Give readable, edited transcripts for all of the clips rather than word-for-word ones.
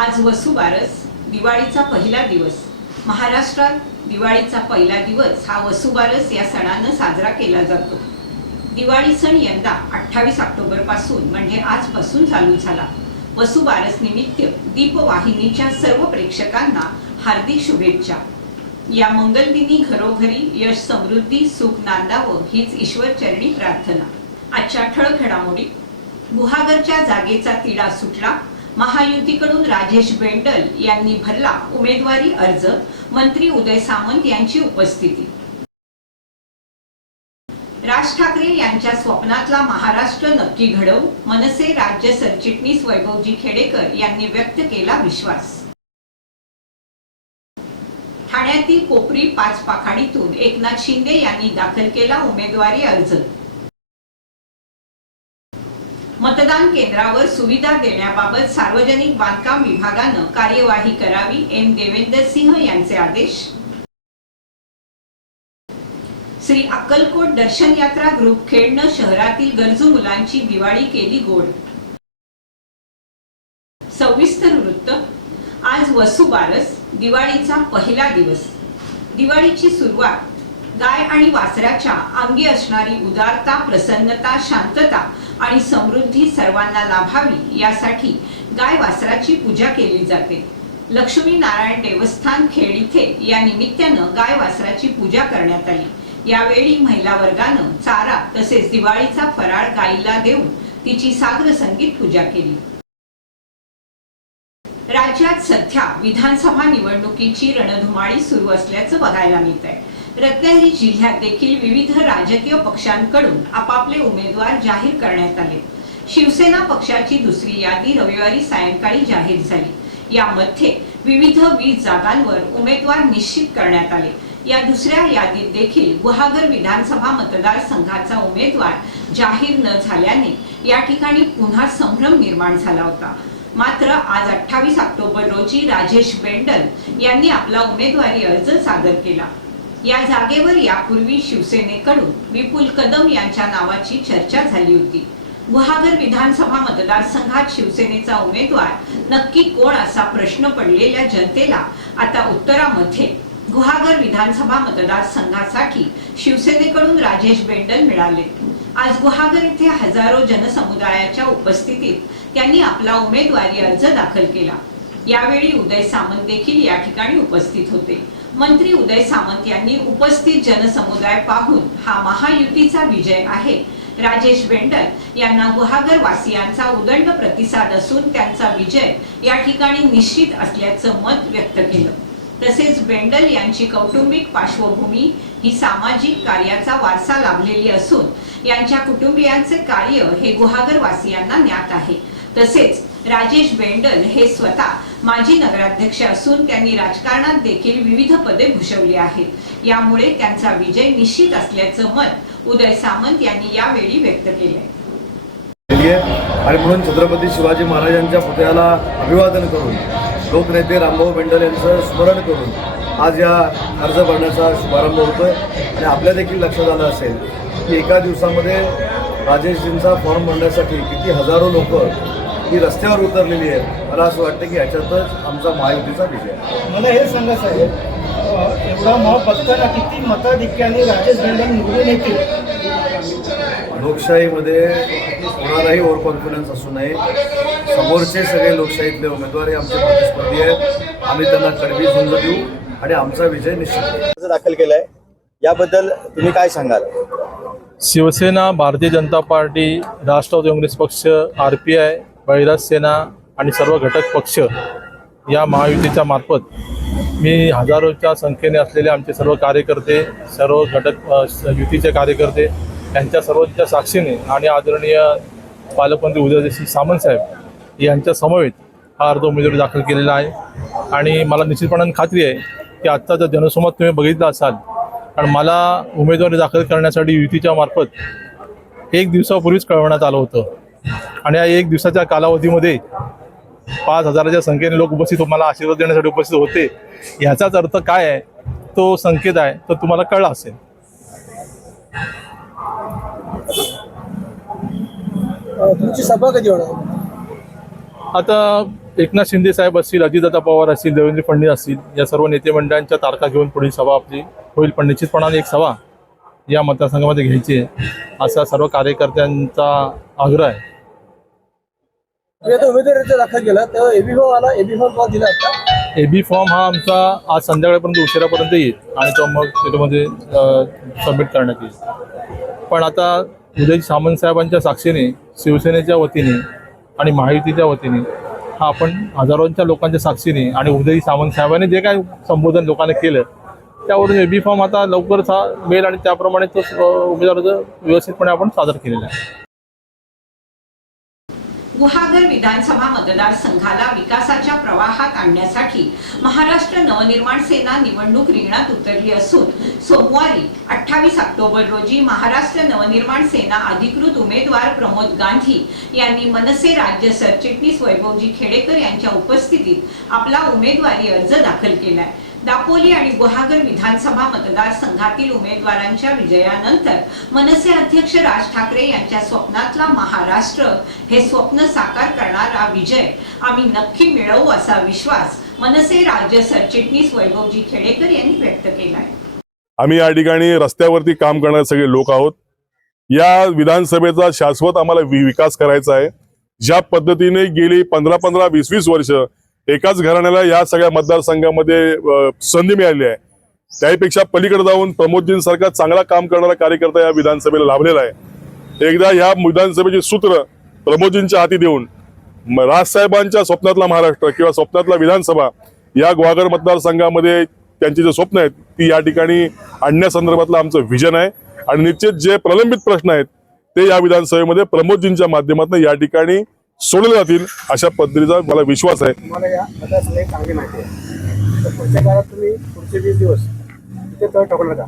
आज वसुबारस, दिवाळीचा पहिला दिवस। महाराष्ट्रात दिवाळीचा पहिला दिवस हा वसुबारस या सणाने साजरा केला जातो। दिवाळी सण यंदा 28 ऑक्टोबर पासून म्हणजे आजपासून चालू झाला। वसुबारस निमित्त दीपवाहिनीच्या सर्व प्रेक्षकांना हार्दिक शुभेच्छा। या मंगलदिनी घरोघरी यश, समृद्धी, सुख नांदावं हीच ईश्वर चरणी प्रार्थना। आजच्या ठळक घडामोडी। गुहागरच्या जागेचा तिढा सुटला। महायुतीकडून राजेश बेंडल यांनी भरला उमेदवारी अर्ज। मंत्री उदय सामंत यांची उपस्थिती। राज ठाकरे यांच्या स्वप्नातला महाराष्ट्र नक्की घडवू, मनसे राज्य सरचिटणीस वैभवजी खेडेकर यांनी व्यक्त केला विश्वास। ठाण्यातील कोपरी पाच पाखाडीतून एकनाथ शिंदे यांनी दाखल केला उमेदवारी अर्ज। मतदान केंद्रावर सुविधा देण्याबाबत सार्वजनिक बांधकाम विभागानं कार्यवाही करावी, एम देवेंद्र सिंह यांचे आदेश। श्री अक्कलकोट दर्शन यात्रा ग्रुप खेडनं शहरातील गरजू मुलांची दिवाळी केली गोड। सविस्तर वृत्त। आज वसुबारस, दिवाळीचा पहिला दिवस। दिवाळीची सुरुवात गाय आणि वासराच्या अंगी असणारी उदारता, प्रसन्नता, शांतता आणि समृद्धी सर्वांना लाभावी यासाठी गाय वासराची पूजा केली जाते। लक्ष्मी नारायण देवस्थान खेड इथे या निमित्तानं गाय वासराची पूजा करण्यात आली। यावेळी महिला वर्गानं चारा तसेच दिवाळीचा फराळ गायीला देऊन तिची साग्र संगीत पूजा केली। राज्यात सध्या विधानसभा निवडणुकीची रणधुमाळी सुरू असल्याचं बघायला मिळत आहे। रत्नागिरी जिल्ह्यात देखील विविध राजकीय पक्षांकडून आपापले उमेदवार जाहीर करण्यात आले। शिवसेना पक्षाची दुसरी यादी रविवारी सायंकाळी जाहीर झाली। यामध्ये विविध 20 जागांवर उमेदवार निश्चित करण्यात आले। या दुसऱ्या यादीत देखील गुहागर विधानसभा मतदारसंघाचा उमेदवार जाहीर न झाल्याने या ठिकाणी पुन्हा संभ्रम निर्माण झाला होता। मात्र आज 28 ऑक्टोबर रोजी राजेश बेंडल यांनी आपला उमेदवारी अर्ज सादर केला। या जागेवर यापूर्वी शिवसेनेकडून विपुल कदम यांच्या नावाची चर्चा झाली होती। गुहागर विधानसभा मतदारसंघात शिवसेनेचा उमेदवार नक्की कोण असा प्रश्न पडलेल्या जनतेला आता उत्तरामध्ये गुहागर विधानसभा मतदारसंघासाठी शिवसेनेकडून राजेश बेंडल मिळाले। आज गुहागर येथे हजारो जनसमुदायाच्या उपस्थितीत त्यांनी आपला उमेदवारी अर्ज दाखल केला। यावेळी उदय सामंत देखील या ठिकाणी उपस्थित होते। मंत्री उदय सामंत यांनी उपस्थित जनसमुदाय पाहून हा महायुतीचा विजय आहे, राजेश बेंडल यांना गुहागर वासियांचा उदंड प्रतिसाद असून त्यांचा विजय या ठिकाणी निश्चित असल्याचं मत व्यक्त केलं। तसेच बेंडल यांची कौटुंबिक पार्श्वभूमी ही सामाजिक कार्याचा वारसा लाभलेली असून यांच्या कुटुंबियांचे कार्य हे गुहागर वासियांना ज्ञात आहे। तसेच राजेश बेंडल हे स्वतः माजी नगराध्यक्ष असून त्यांनी राजकारणात देखील विविध पदे भूषवली आहेत। यामुळे त्यांचा विजय निश्चित असल्याचं मत उदय सामंत यांनी यावेळी व्यक्त केले। आणि म्हणून छत्रपती शिवाजी महाराजांच्या पुतळ्याला अभिवादन करून लोकनेते रामभाऊ बेंडल यांचं स्मरण करून आज या अर्ज भरण्याचा शुभारंभ होतोय। आणि आपल्या देखील लक्षात आलं असेल की एका दिवसामध्ये राजेशजींचा फॉर्म भरण्यासाठी किती हजारो लोक ही रस्त्यावर उतरलेली आहेत। मला असं वाटतं की याच्यातच आमचा महायुतीचा विजय आहे। मला हे सांगा साहेब, एवढा मॉब बघताना किती मताधिक्याने राजेश बेंडल निवडून येतील? लोकशाहीमध्ये कोणालाही ओव्हर कॉन्फिडन्स असू नये। समोरचे सगळे लोकशाहीतले उमेदवार हे आमचे प्रतिस्पर्धी आहेत। आम्ही त्यांना कडवी झुंज देऊ आणि आमचा विजय निश्चित अर्ज दाखल केलाय, याबद्दल तुम्ही काय सांगाल? शिवसेना, भारतीय जनता पार्टी, राष्ट्रवादी काँग्रेस पक्ष, RPI, बळीराज सेना आणि सर्व घटक पक्ष या महायुतीच्या मार्फत मी हजारोच्या संख्येने असलेले आमचे सर्व कार्यकर्ते, सर्व घटक युतीचे कार्यकर्ते यांच्या सर्वांच्या साक्षीने आणि आदरणीय पालकमंत्री उदयसिंह सामंत साहेब यांच्या समवेत हा अर्ज उमेदवारी दाखल केलेला आहे। आणि मला निश्चितपणाने खात्री आहे की आत्ताचा जनसंवाद तुम्ही बघितला असाल, कारण मला उमेदवारी दाखल करण्यासाठी युतीच्या मार्फत 1 दिवसापूर्वीच कळवण्यात आलं होतं। आणि या 1 दिवसाच्या कालावधीमध्ये 5000च्या संख्येने लोक उपस्थित मला आशीर्वाद देण्यासाठी उपस्थित होते। ह्याचाच अर्थ काय आहे, तो संकेत आहे, तो तुम्हाला कळला असेल। तुमची सभा कधी होणार? आता एकनाथ शिंदे साहेब असतील, अजितदादा पवार असतील, देवेंद्र फडणवीस असतील, या सर्व नेते मंडळांच्या तारखा घेऊन पुढील सभा आपली होईल. पण निश्चितपणाने एक सभा या मतदारसंघामध्ये घ्यायची आहे असा सर्व कार्यकर्त्यांचा आग्रह आहे. उमेदवारी दाखल केला तेव्हा एबी फॉर्म आला, एबी फॉर्म दिला आता. एबी फॉर्म हा आमचा आज संध्याकाळपर्यंत उशिरापर्यंत येईल आणि तो मग त्याच्यामध्ये सबमिट करण्यात येईल. पण आता उदय सामंत साहेबांच्या साक्षीने, शिवसेनेच्या वतीने आणि महायुतीच्या वतीने हा आपण हजारोंच्या लोकांच्या साक्षीने आणि उदय सामंत साहेबांनी जे काय संबोधन लोकांना केलं त्यावरून एबी फॉर्म आता लवकरच हा मिळेल आणि त्याप्रमाणे तो उमेदवाराचं व्यवस्थितपणे आपण सादर केलेला आहे. गुहागर विधानसभा मतदारसंघाला विकासाच्या प्रवाहात आणण्यासाठी महाराष्ट्र नवनिर्माण सेना निवडणूक रिंगणात उतरली असून सोमवारी 28 ऑक्टोबर रोजी महाराष्ट्र नवनिर्माण सेना अधिकृत उमेदवार प्रमोद गांधी यांनी मनसे राज्य सरचिटणीस वैभवजी खेडेकर यांच्या उपस्थितीत आपला उमेदवारी अर्ज दाखल केलाय. दापोली आणि गुहागर विधानसभा मतदारसंघातील उमेदवारांच्या विजयानंतर मनसे अध्यक्ष राज ठाकरे यांच्या स्वप्नातला महाराष्ट्र हे स्वप्न साकार करणारा विजय आम्ही नक्की मिळवू असा विश्वास मनसे राज्य सरचिटणीस वैभवजी खेडेकर यांनी व्यक्त केलाय. आम्ही या ठिकाणी रस्त्यावरती काम करणारे सगळे लोक आहोत. या विधानसभेचा शाश्वत आम्हाला विकास करायचा आहे. ज्या पद्धतीने गेली 15-20 वर्ष एकाच घराण्याला या सगळ्या मतदारसंघामध्ये संधी मिळाली आहे, त्यापेक्षा पलीकडे जाऊन प्रमोदजींसारखा चांगला काम करणारा कार्यकर्ता या विधानसभेला लाभलेला आहे. एकदा या विधानसभेची सूत्र प्रमोदजींच्या हाती देऊन राजसाहेबांच्या स्वप्नातला महाराष्ट्र किंवा स्वप्नातला विधानसभा या गुहागर मतदारसंघामध्ये त्यांचे जे स्वप्न आहेत ती या ठिकाणी आणण्यासंदर्भातलं आमचं विजन आहे. आणि निश्चित जे प्रलंबित प्रश्न आहेत ते या विधानसभेमध्ये प्रमोदजींच्या माध्यमातून या ठिकाणी सोडले जातील अशा पद्धतीचा मला विश्वास आहे. तुम्हाला या मतदारसंघाची चांगली माहिती आहे, तर पुढच्या काळात तुम्ही पुढचे 20 दिवस तिथे तळ ठोकणार का?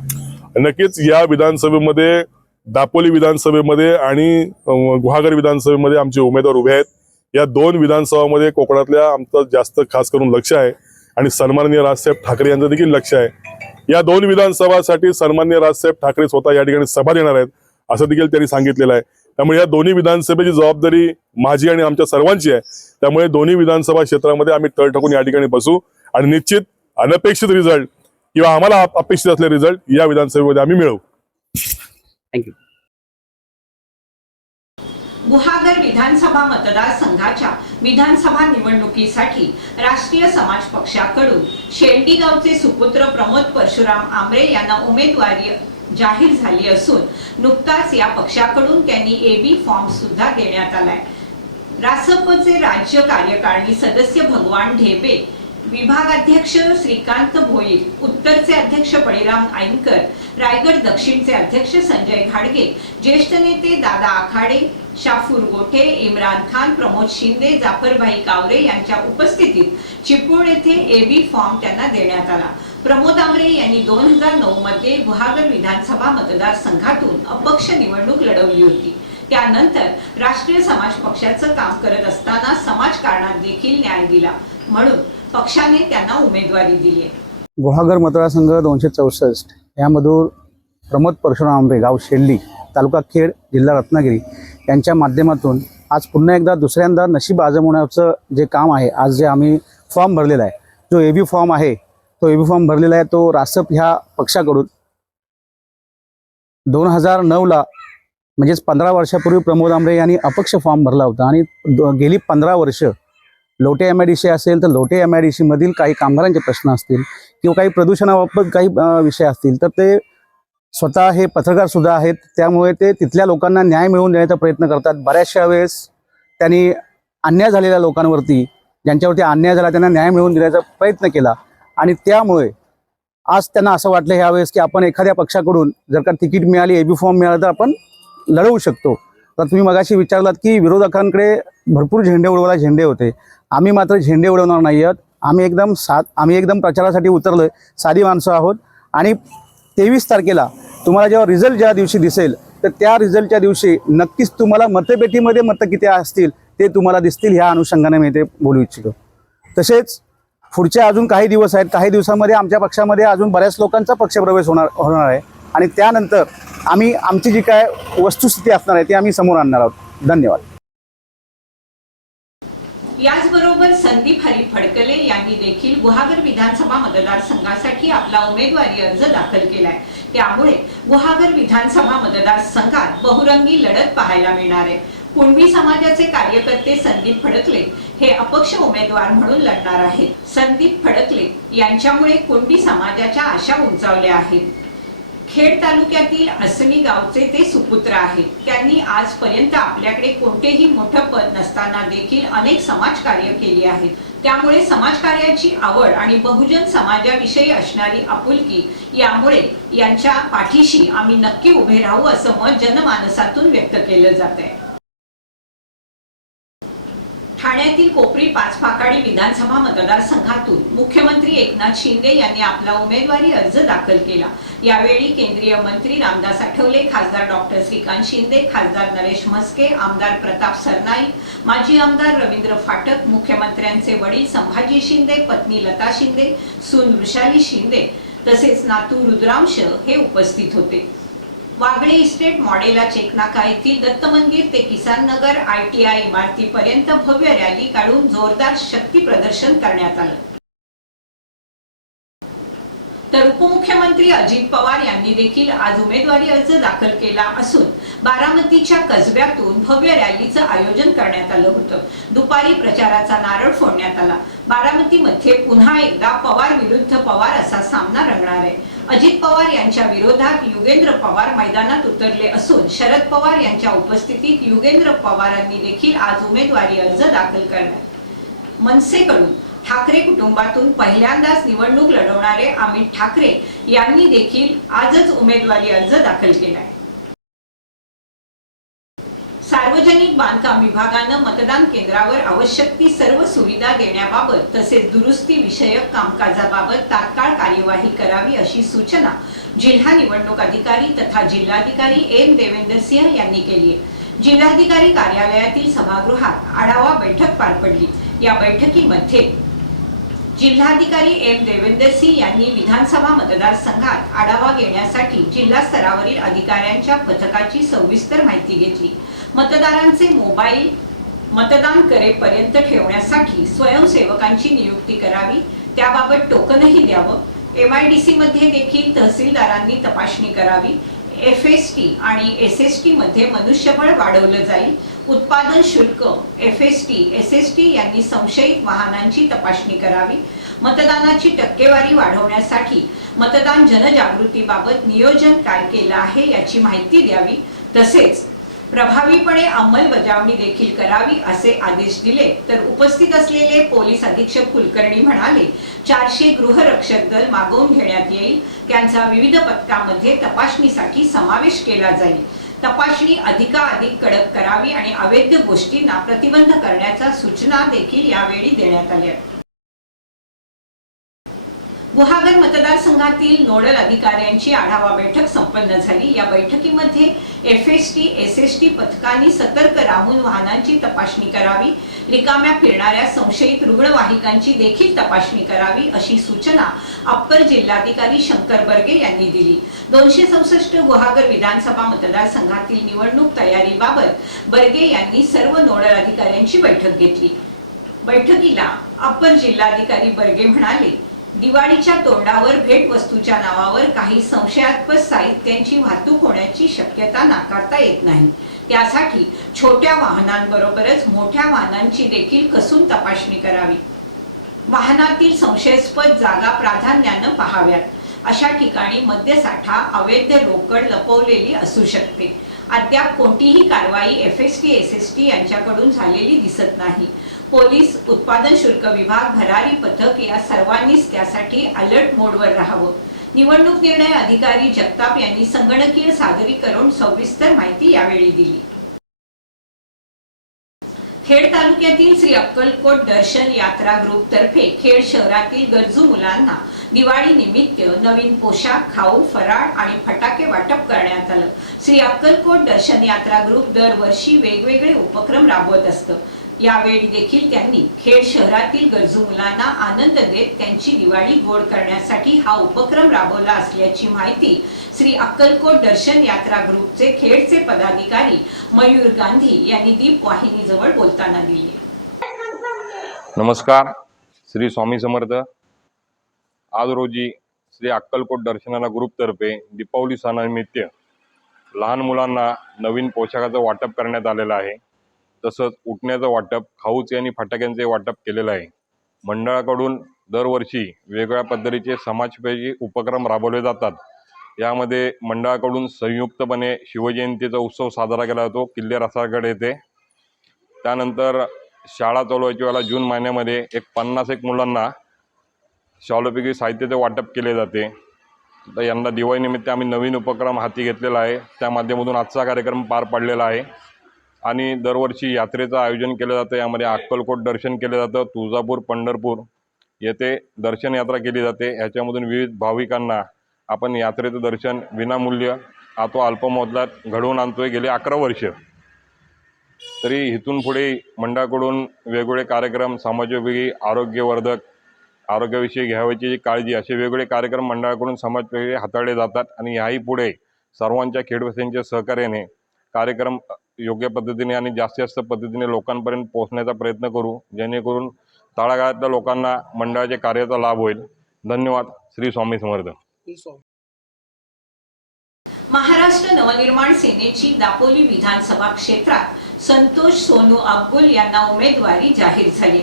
नक्कीच या विधानसभेमध्ये दापोली विधानसभेमध्ये आणि गुहागर विधानसभेमध्ये आमचे उमेदवार उभे आहेत. या दोन विधानसभामध्ये कोकणातल्या आमचं जास्त खास करून लक्ष आहे आणि सन्माननीय राजसाहेब ठाकरे यांचं देखील लक्ष आहे. या दोन विधानसभासाठी सन्माननीय राजसाहेब ठाकरे स्वतः या ठिकाणी सभा देणार आहेत असं देखील त्यांनी सांगितलेलं आहे. त्यामुळे या दोन्ही विधानसभेची जबाबदारी माझी आणि आमच्या सर्वांची आहे. त्यामुळे दोन्ही विधानसभा क्षेत्रामध्ये आम्ही तळ टाकून या ठिकाणी बसू आणि निश्चित अनपेक्षित रिझल्ट किंवा आम्हाला अपेक्षित असलेले रिझल्ट या विधानसभेमध्ये आम्ही मिळवू. थँक्यू. गुहागर विधानसभा मतदारसंघाच्या विधानसभा निवडणुकीसाठी राष्ट्रीय समाज पक्षाकडून शेलडी गावचे सुपुत्र प्रमोद परशुराम आंबरे यांना उमेदवारी जाहीर झाली असून नुकताच या पक्षाकडून त्यांनी एबी फॉर्म सुद्धा देण्यात आलाय. रासपचे राज्य कार्यकारिणी सदस्य भगवान ढेबे, विभागाध्यक्ष श्रीकांत भोईर, उत्तरचे अध्यक्ष बळीराम आईनकर, रायगड दक्षिणचे अध्यक्ष संजय घाडगे, ज्येष्ठ नेते दादा आखाडे, शाफूर गोठे, इम्रान खान, प्रमोद शिंदे, जाफरभाई कावरे यांच्या उपस्थितीत चिपळूण येथे एबी फॉर्म त्यांना देण्यात आला. प्रमोद आंबरे यांनी 2009 मध्ये गुहागर विधानसभा मतदारसंघातून अपक्ष निवडणूक लढवली होती. त्यानंतर राष्ट्रीय समाज पक्षाचं काम करत असताना समाजकारणात देखील न्याय दिला म्हणून पक्षाने त्यांना उमेदवारी दिली. गुहागर मतदारसंघ 264 यामधून प्रमोद परशुराम आंबरे, गाव शेल्डी, तालुका खेड, जिल्हा रत्नागिरी यांच्या माध्यमातून आज पुन्हा एकदा दुसऱ्यांदा नशीब आजमवण्याचं जे काम आहे, आज जे आम्ही फॉर्म भरलेला आहे, जो एबी फॉर्म आहे तो एबी फॉर्म भरलेला आहे, तो रासप ह्या पक्षाकडून 2009ला म्हणजेच 15 वर्षापूर्वी प्रमोद आंबरे यांनी अपक्ष फॉर्म भरला होता आणि गेली 15 वर्ष लोटे MIDC असेल तर लोटे MIDC मधील काही कामगारांचे प्रश्न असतील किंवा काही प्रदूषणाबाबत काही विषय असतील तर ते स्वतः हे पत्रकार सुद्धा आहेत. त्यामुळे ते तिथल्या लोकांना न्याय मिळवून देण्याचा प्रयत्न करतात. बऱ्याचशा वेळेस त्यांनी अन्याय झालेल्या लोकांवरती, ज्यांच्यावरती अन्याय झाला त्यांना न्याय मिळवून देण्याचा प्रयत्न केला आणि त्यामुळे आज त्यांना असं वाटलं ह्यावेळेस की आपण एखाद्या पक्षाकडून जर का तिकीट मिळाली, एबी फॉर्म मिळाला तर आपण लढवू शकतो. तर तुम्ही मगाशी विचारलात की विरोधकांकडे भरपूर झेंडे उडवायला झेंडे होते. आम्ही मात्र झेंडे उडवणार नाही आहोत. आम्ही एकदम प्रचारासाठी उतरलोय. साधी माणसं आहोत आणि 23 तारखेला तुम्हाला जेव्हा रिझल्ट ज्या दिवशी दिसेल तर त्या रिझल्टच्या दिवशी नक्कीच तुम्हाला मतपेटीमध्ये मतं किती असतील ते तुम्हाला दिसतील. ह्या अनुषंगाने मी ते बोलू इच्छितो. तसेच पुढचे अजून काही दिवस आहेत. काही दिवसांमध्ये आमच्या पक्षामध्ये अजून बऱ्याच लोकांचा पक्षप्रवेश होणार आहे आणि त्यानंतर आम्ही आमची जी काय वस्तुस्थिती असणार आहे ती आम्ही समोर आणणार आहोत. धन्यवाद. याचबरोबर संदीप हरी फडकले यांनी देखील गुहागर विधानसभा मतदारसंघासाठी आपला उमेदवारी अर्ज दाखल केलाय। त्यामुळे गुहागर विधानसभा मतदारसंघात बहुरंगी लढत पाहायला मिळणार आहे। कुणबी समाजाचे कार्यकर्ते संदीप फडकले हे अपक्ष उमेदवार म्हणून लढणार आहेत। संदीप फडकले यांच्यामुळे कुणबी समाजाच्या आशा उंचावल्या आहेत। खेड तालुक्यातील असणी गावचे ते सुपुत्र आहेत। त्यांनी आजपर्यंत आपल्याकडे कोणतेही मोठं पद नसताना देखील अनेक समाजकार्य केली आहेत। त्यामुळे समाजकार्याची आवड आणि बहुजन समाजाविषयी असणारी आपुलकी यामुळे यांच्या पाठीशी आम्ही नक्की उभे राहू असं मत जनमानसातून व्यक्त केलं जात आहे। ठाण्यातील कोपरी पाचपाकाडी विधानसभा मतदारसंघातून मुख्यमंत्री एकनाथ शिंदे यांनी आपला उमेदवारी अर्ज दाखल केला। यावेळी केंद्रीय मंत्री रामदास आठवले, खासदार डॉक्टर श्रीकांत शिंदे, खासदार नरेश म्हस्के, आमदार प्रताप सरनाईक, माजी आमदार रवींद्र फाटक, मुख्यमंत्र्यांचे वडील संभाजी शिंदे, पत्नी लता शिंदे, सून वृषाली शिंदे तसेच नातू रुद्रांश हे उपस्थित होते। वागळे इस्टेट मॉडेला चेकनाका येथील दत्त मंदिर ते किसान नगर ITI इमारतीपर्यंत भव्य रॅली काढून जोरदार शक्ती प्रदर्शन करण्यात आलं। तर उपमुख्यमंत्री अजित पवार यांनी देखील आज उमेदवारी अर्ज दाखल केला असून बारामतीच्या कसब्यातून भव्य रॅलीचं आयोजन करण्यात आलं होतं। दुपारी प्रचाराचा नारळ फोडण्यात आला। बारामतीमध्ये पुन्हा एकदा पवार विरुद्ध पवार असा सामना रंगणार आहे। अजित पवार यांच्या विरोधात युगेंद्र पवार मैदानात उतरले असून शरद पवार यांच्या उपस्थितीत युगेंद्र पवारांनी देखील आज उमेदवारी अर्ज दाखल करण्यात। मनसेकडून ठाकरे कुटुंबातून पहिल्यांदाच निवडणूक लढवणारे अमित ठाकरे यांनी देखील आजच उमेदवारी अर्ज दाखल केलाय। सार्वजनिक बांधकाम विभागानं मतदान केंद्रावर आवश्यक ती सर्व सुविधा देण्याबाबत तसेच दुरुस्ती विषयक कामकाजाबाबत तात्काळ कार्यवाही करावी अशी सूचना जिल्हा निवडणूक अधिकारी तथा जिल्हाधिकारी एम देवेंद्र सिंह यांनी केली आहे। जिल्हाधिकारी कार्यालयातील सभागृहात आढावा बैठक पार पडली। या बैठकीमध्ये जिल्हाधिकारी एम देवेंद्र सिंह यांनी विधानसभा मतदारसंघात आढावा घेण्यासाठी जिल्हा स्तरावरील अधिकाऱ्यांच्या पथकाची सविस्तर माहिती घेतली। मतदारांचे मोबाईल मतदान करेपर्यंत ठेवण्यासाठी स्वयंसेवकांची नियुक्ती करावी, त्याबाबत टोकनही द्यावं। MIDC मध्ये देखील तहसीलदारांनी तपासणी करावी। FST आणि SST मध्ये मनुष्यबळ वाढवलं जाईल। उत्पादन शुल्क FST SST यांनी संशयित वाहनांची तपासणी करावी। मतदानाची टक्केवारी वाढवण्यासाठी मतदान जनजागृतीबाबत नियोजन काय केलं आहे याची माहिती द्यावी, तसेच प्रभावीपणे अंमलबजावणी देखील करावी असे आदेश दिले। तर उपस्थित असलेले पोलीस अधीक्षक कुलकर्णी म्हणाले, 400 गृहरक्षक दल मागवून घेण्यात येईल। त्यांचा विविध पथकामध्ये तपासणीसाठी समावेश केला जाईल। तपासणी अधिकाधिक कडक करावी आणि अवैध गोष्टींना प्रतिबंध करण्याच्या सूचना देखील यावेळी देण्यात आल्या। गुहागर मतदारसंघातील नोडल अधिकाऱ्यांची आढावा बैठक संपन्न झाली। या बैठकीमध्ये FST SST पथकांनी सतर्क राहून वाहनांची तपासणी करावी, रिकाम्या फिरणाऱ्या संशयित रुग्णवाहिकांची देखील तपासणी करावी अशी सूचना अप्पर जिल्हाधिकारी शंकर बर्गे यांनी दिली। 264 गुहागर विधानसभा मतदारसंघातील निवडणूक तयारीबाबत बर्गे यांनी सर्व नोडल अधिकाऱ्यांची बैठक घेतली। बैठकीला अप्पर जिल्हाधिकारी बर्गे म्हणाले, दिवाळीच्या तोंडावर भेटवस्तूच्या नावावर काही संशयास्पद साहित्यांची वाहतूक होण्याची शक्यता नाकारता येत नाही। त्यासाठी छोट्या वाहनांबरोबरच मोठ्या वाहनांची देखील कसून तपासणी करावी। वाहनातील संशयास्पद जागा प्राधान्याने पाहाव्यात। अशा ठिकाणी मद्यसाठा अवैध रोकड लपवलेली असू शकते। अद्याप कोणतीही कारवाई FST SST यांच्याकडून झालेली दिसत नाही। पोलीस, उत्पादन शुल्क विभाग, भरारी पथक या सर्वांनीच त्यासाठी अलर्ट मोडवर राहावं। निवडणूक निर्णय अधिकारी जगताप यांनी संगणकीय सादरीकरण सविस्तर माहिती यावेळी दिली। खेड तालुक्यातील श्री अक्कलकोट दर्शन यात्रा ग्रुप तर्फे खेड शहरातील गरजू मुलांना दिवाळी निमित्त नवीन पोशाख, खाऊ, फराळ आणि फटाके वाटप करण्यात आलं। श्री अक्कलकोट दर्शन यात्रा ग्रुप दरवर्षी वेगवेगळे उपक्रम राबवत असतं। यावेळी देखील त्यांनी खेड शहरातील गरजू मुलांना आनंद देत त्यांची दिवाळी गोड करण्यासाठी हा उपक्रम राबवला असल्याची माहिती श्री अक्कलकोट दर्शन यात्रा ग्रुपचे खेडचे पदाधिकारी मयूर गांधी यांनी दीप वाहिनीजवळ बोलताना दिली। नमस्कार. श्री स्वामी समर्थ. आज रोजी श्री अक्कलकोट दर्शनाला ग्रुपतर्फे दीपावली सणानिमित्त लहान मुलांना नवीन पोशाखाचं वाटप करण्यात आलेलं आहे. तसंच उठण्याचं वाटप, खाऊचे आणि फटाक्यांचे वाटप केलेलं आहे. मंडळाकडून दरवर्षी वेगवेगळ्या पद्धतीचे समाजोपयोगी उपक्रम राबवले जातात. यामध्ये मंडळाकडून संयुक्तपणे शिवजयंतीचा उत्सव साजरा केला जातो किल्ले रसाळगड येथे. त्यानंतर शाळा चालू व्हायच्या वेळेला जून महिन्यामध्ये 50 मुलांना शालोपयोगी साहित्याचे वाटप केले जाते. तर यंदा दिवाळीनिमित्त आम्ही नवीन उपक्रम हाती घेतलेला आहे. त्या माध्यमातून आजचा कार्यक्रम पार पडलेला आहे. आणि दरवर्षी यात्रेचं आयोजन केलं जातं. यामध्ये अक्कलकोट दर्शन केलं जातं. तुळजापूर, पंढरपूर येथे दर्शन यात्रा केली जाते. ह्याच्यामधून विविध भाविकांना आपण यात्रेचं दर्शन विनामूल्य अथवा अल्प मोबदल्यात घडवून आणतोय गेली 11 वर्ष. तरी इथून पुढे मंडळाकडून वेगवेगळे कार्यक्रम, समाजोपयोगी, आरोग्यवर्धक, आरोग्याविषयी घ्यावयाची जी काळजी, असे वेगवेगळे कार्यक्रम मंडळाकडून समाजोपयोगी हाताळले जातात. आणि याही पुढे सर्वांच्या खेडवस्त्यांच्या सहकार्याने कार्यक्रम योग्य पद्धतीने आणि जास्तीत जास्त पद्धतीने लोकांपर्यंत पोहोचण्याचा प्रयत्न करू, जेणेकरून तळागाळातल्या लोकांना मंडळाच्या कार्याचा लाभ होईल. धन्यवाद. श्री स्वामी समर्थ. महाराष्ट्र नवनिर्माण सेनेची दापोली विधानसभा क्षेत्रात संतोष सोनू अब्बुल यांना उमेदवारी जाहीर झाली.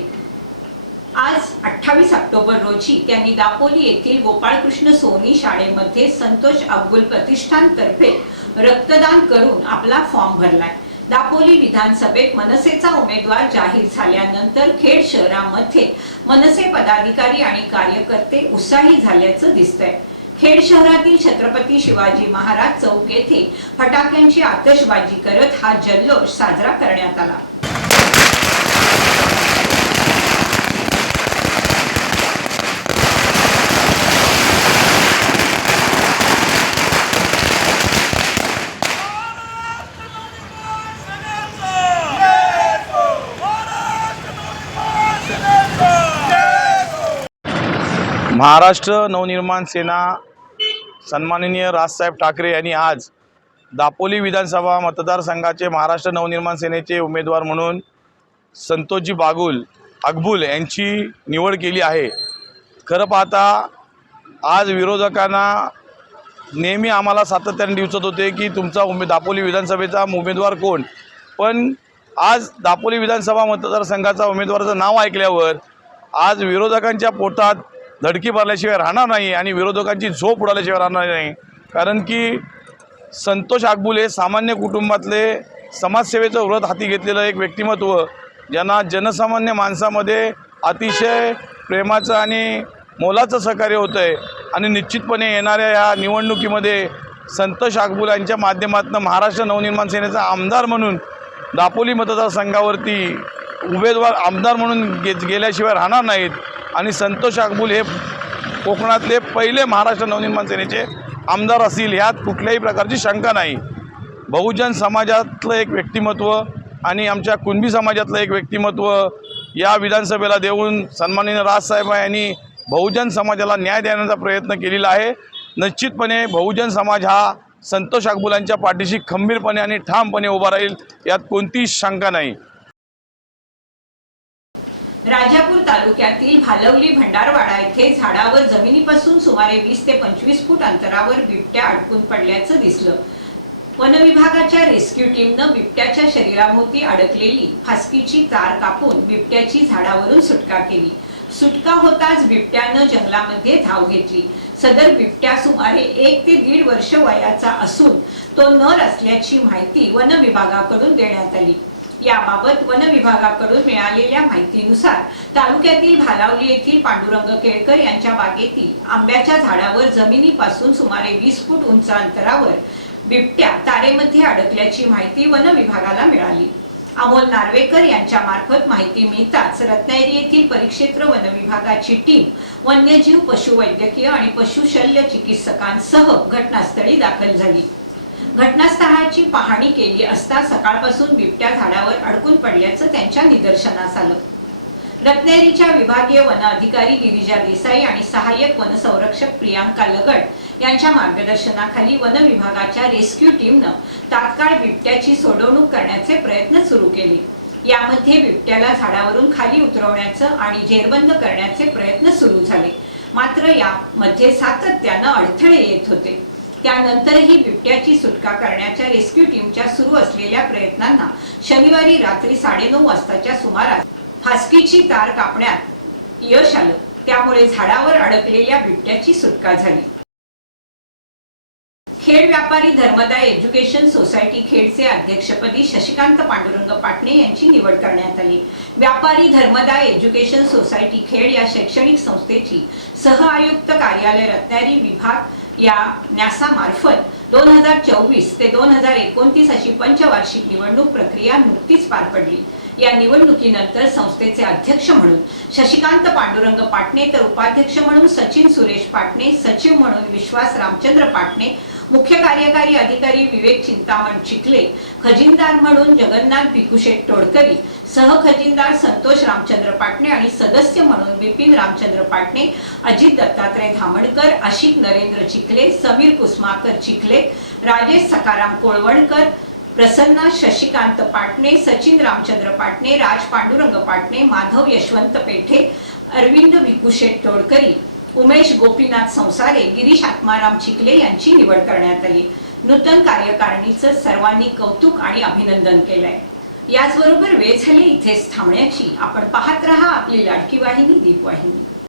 आज 28 ऑक्टोबर रोजी त्यांनी दापोली येथील गोपाळकृष्ण सोनी शाळेमध्ये संतोष अब्बुल प्रतिष्ठानतर्फे रक्तदान करून आपला फॉर्म भरलाय. दापोली विधानसभेत मनसेचा उमेदवार जाहीर झाल्यानंतर खेड शहरामध्ये मनसे पदाधिकारी आणि कार्यकर्ते उत्साही झाल्याचं दिसतंय. खेड शहरातील छत्रपती शिवाजी महाराज चौक येथे फटाक्यांची आतषबाजी करत हा जल्लोष साजरा करण्यात आला. महाराष्ट्र नवनिर्माण सेना सन्माननीय राजसाहेब ठाकरे यांनी आज दापोली विधानसभा मतदारसंघाचे महाराष्ट्र नवनिर्माण सेनेचे उमेदवार म्हणून संतोषजी अकबुल यांची निवड केली आहे. खरं पाहता आज विरोधकांना नेहमी आम्हाला सातत्याने दिवसत होते की तुमचा दापोली विधानसभेचा उमेदवार कोण, पण आज दापोली विधानसभा मतदारसंघाचा उमेदवाराचं नाव ऐकल्यावर आज विरोधकांच्या पोटात धडकी भरल्याशिवाय राहणार नाही आणि विरोधकांची झोप उडाल्याशिवाय राहणार नाही. कारण की संतोष अकबुल हे सामान्य कुटुंबातले समाजसेवेचं व्रत हाती घेतलेलं एक व्यक्तिमत्व, ज्यांना जनसामान्य माणसामध्ये अतिशय प्रेमाचं आणि मोलाचं सहकार्य होतं आहे. आणि निश्चितपणे येणाऱ्या या निवडणुकीमध्ये संतोष अकबुल यांच्या माध्यमातून महाराष्ट्र नवनिर्माण सेनेचा आमदार म्हणून दापोली मतदारसंघावरती उमेदवार आमदार म्हणून गेल्याशिवाय राहणार नाहीत. आणि संतोष अकबुल हे कोकणातले पहिले महाराष्ट्र नवनिर्माण सेनेचे आमदार असतील ह्यात कुठल्याही प्रकारची शंका नाही. बहुजन समाजातलं एक व्यक्तिमत्व आणि आमच्या कुणबी समाजातलं एक व्यक्तिमत्व या विधानसभेला देऊन सन्माननीय राजसाहेब यांनी बहुजन समाजाला न्याय देण्याचा प्रयत्न केलेला आहे. निश्चितपणे बहुजन समाज हा संतोष अकबुलांच्या पाठीशी खंबीरपणे आणि ठामपणे उभा राहील, यात कोणतीही शंका नाही. राजापूर तालुक्यातील भालवली भंडारवाडा येथे झाडावर जमिनीपासून सुमारे 20 ते 25 फूट अंतरावर बिबट्या अडकून पडल्याचं दिसलं. वन विभागाच्या रेस्क्यू टीमनं बिबट्याच्या शरीराभोवती अडकलेली फासकीची तार कापून बिबट्याची झाडावरून सुटका केली. सुटका होताच बिबट्यानं जंगलामध्ये धाव घेतली. सदर बिबट्या सुमारे 1 ते 1.5 वर्ष वयाचा असून तो नर असल्याची माहिती वन विभागाकडून देण्यात आली. याबाबत वन विभागाकडून मिळालेल्या माहितीनुसार तालुक्यातील भालावली येथील पांडुरंग केळकर यांच्या बागेतील आंब्याच्या झाडावर जमिनीपासून सुमारे 20 फूट उंच अंतरावर बिबट्या तारेमध्ये अडकल्याची माहिती वन विभागाला मिळाली. अमोल नार्वेकर यांच्या मार्फत माहिती मिळताच रत्नागिरी येथील परिक्षेत्र वन विभागाची टीम वन्यजीव, पशुवैद्यकीय आणि पशुशल्य चिकित्सकांसह घटनास्थळी दाखल झाली. घटनास्थळाची पाहणी केली असता सकाळपासून बिबट्या झाडावर अडकून पडल्याचं त्यांच्या निदर्शनास आलं. रत्नागिरीच्या विभागीय वन अधिकारी गिरिजा देसाई आणि सहाय्यक वन संरक्षक प्रियांका लगट यांच्या मार्गदर्शनाखाली वन विभागाच्या रेस्क्यू टीमनं तात्काळ बिबट्याची सोडवणूक करण्याचे प्रयत्न सुरू केले. यामध्ये बिबट्याला झाडावरून खाली उतरवण्याचं आणि जेरबंद करण्याचे प्रयत्न सुरू झाले, मात्र यामध्ये सातत्यानं अडथळे येत होते. त्यानंतरही बिबट्याची सुटका करण्याच्या रेस्क्यू टीमच्या सुरू असलेल्या प्रयत्नांना शनिवारी रात्री 9:30 वाजताच्या सुमारास फासकीची तार कापण्यात यश आलं. त्यामुळे झाडावर अडकलेल्या बिबट्याची सुटका झाली. खेड व्यापारी धर्मदाय एज्युकेशन सोसायटी खेडचे अध्यक्षपदी शशिकांत पांडुरंग पाटणे यांची निवड करण्यात आली. व्यापारी धर्मदाय एज्युकेशन सोसायटी खेड या शैक्षणिक संस्थेची सह आयुक्त कार्यालय रत्नागिरी विभाग या न्यासामार्फत 2024 ते 2029 अशी पंचवार्षिक निवडणूक प्रक्रिया नुकतीच पार पडली. या निवडणुकीनंतर संस्थेचे अध्यक्ष म्हणून शशिकांत पांडुरंग पाटणे, तर उपाध्यक्ष म्हणून सचिन सुरेश पाटणे, सचिव म्हणून विश्वास रामचंद्र पाटणे, मुख्य कार्यकारी अधिकारी विवेक चिंतामण चिखले, खजिनदार म्हणून जगन्नाथ भिकुशेठ तोडकरी, सह खजिनदार संतोष रामचंद्र पाटणे आणि सदस्य म्हणून विपिन रामचंद्र पाटणे, अजित दत्तात्रय धामणकर, आशिक नरेंद्र चिखले, समीर कुसमाकर चिखले, राजेश सकाराम कोळवणकर, प्रसन्ना शशिकांत पाटणे, सचिन रामचंद्र पाटणे, राज पांडुरंग पाटणे, माधव यशवंत पेठे, अरविंद भिकुशेठ तोडकरी, उमेश गोपीनाथ संसारे, गिरीश आत्माराम चिखले यांची निवड करण्यात आली. नूतन कार्यकारिणीचं सर्वांनी कौतुक आणि अभिनंदन केलंय. याचबरोबर वेळ झाली इथेच थांबण्याची. आपण पाहत रहा आपली लाडकी वाहिनी, दीप वाहिनी.